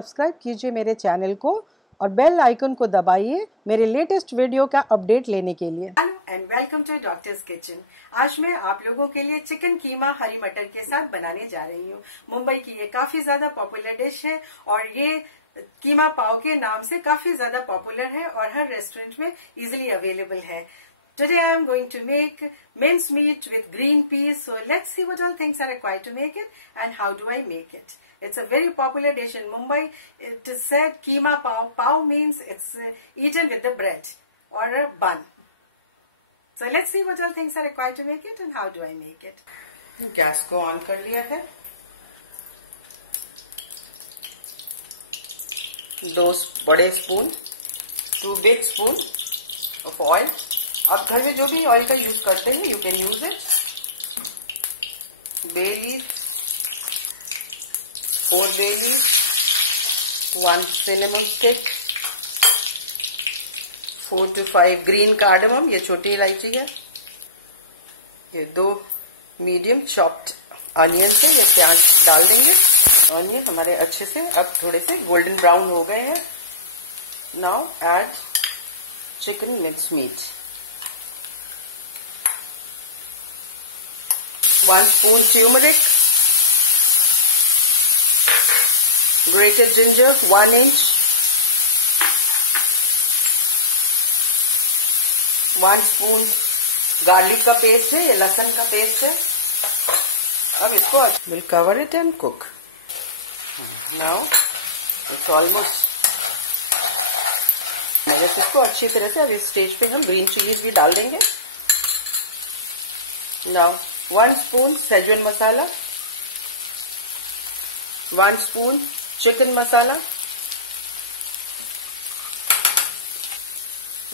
Subscribe कीजिए मेरे channel को और बेल आइकन को दबाइए मेरे लेटेस्ट वीडियो का अपडेट लेने के लिए। Hello and welcome to doctor's kitchen. आज मैं आप लोगों के लिए चिकन कीमा हरी मटर के साथ बनाने जा रही हूँ। मुंबई की ये काफी ज्यादा पॉपुलर डिश है और ये कीमा पाव के नाम से काफी ज्यादा पॉपुलर है और हर रेस्टोरेंट में इजिली अवेलेबल है। Today I am going to make minced meat with green peas. So let's see what all things are required to make it and how do I make it. It's a very popular dish in Mumbai. It is said keema pav. Pav means it's eaten with the bread or a bun. So let's see what all things are required to make it and how do I make it. Gas को on कर लिया है। 2 बड़े spoon, 2 big spoon of oil. आप घर में जो भी ऑयल का यूज करते हैं you can use it. Bay leaf, 4 bay leaf, 1 cinnamon stick, 4 to 5 green cardamom, ये छोटी इलायची है। ये 2 मीडियम चॉप्ड अनियन है, ये प्याज डाल देंगे। अनियन हमारे अच्छे से अब थोड़े से गोल्डन ब्राउन हो गए हैं। Now add chicken mix meat, 1 spoon turmeric, grated ginger 1 inch, 1 spoon garlic का पेस्ट है, ये लहसुन का पेस्ट है। अब इसको we'll cover it and cook. Now it's almost, इसको अच्छी तरह से अब इस स्टेज पे हम ग्रीन चिलीज भी डाल देंगे। Now 1 spoon Szechuan masala, 1 spoon chicken masala.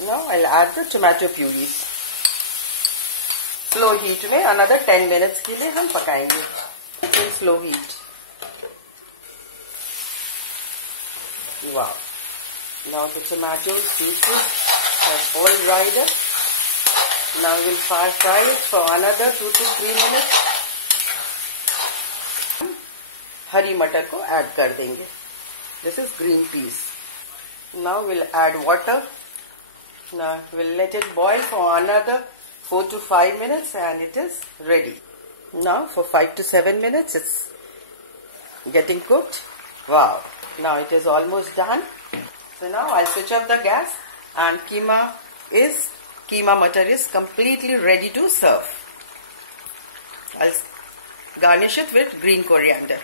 Now I'll add the tomato purees. Slow heat में another 10 minutes के लिए हम पकाएंगे in slow heat. Wow! Now the tomatoes, juices have all dried up. Now we'll fry it for another 2 to 3 minutes. हरी मटर को add कर देंगे। This is green peas. Now we'll add water. Now we'll let it boil for another 4 to 5 minutes and it is ready. Now for 5 to 7 minutes it's getting cooked. Wow! Now it is almost done. So now I'll switch off the gas and keema matar is completely ready to serve. I'll garnish it with green coriander.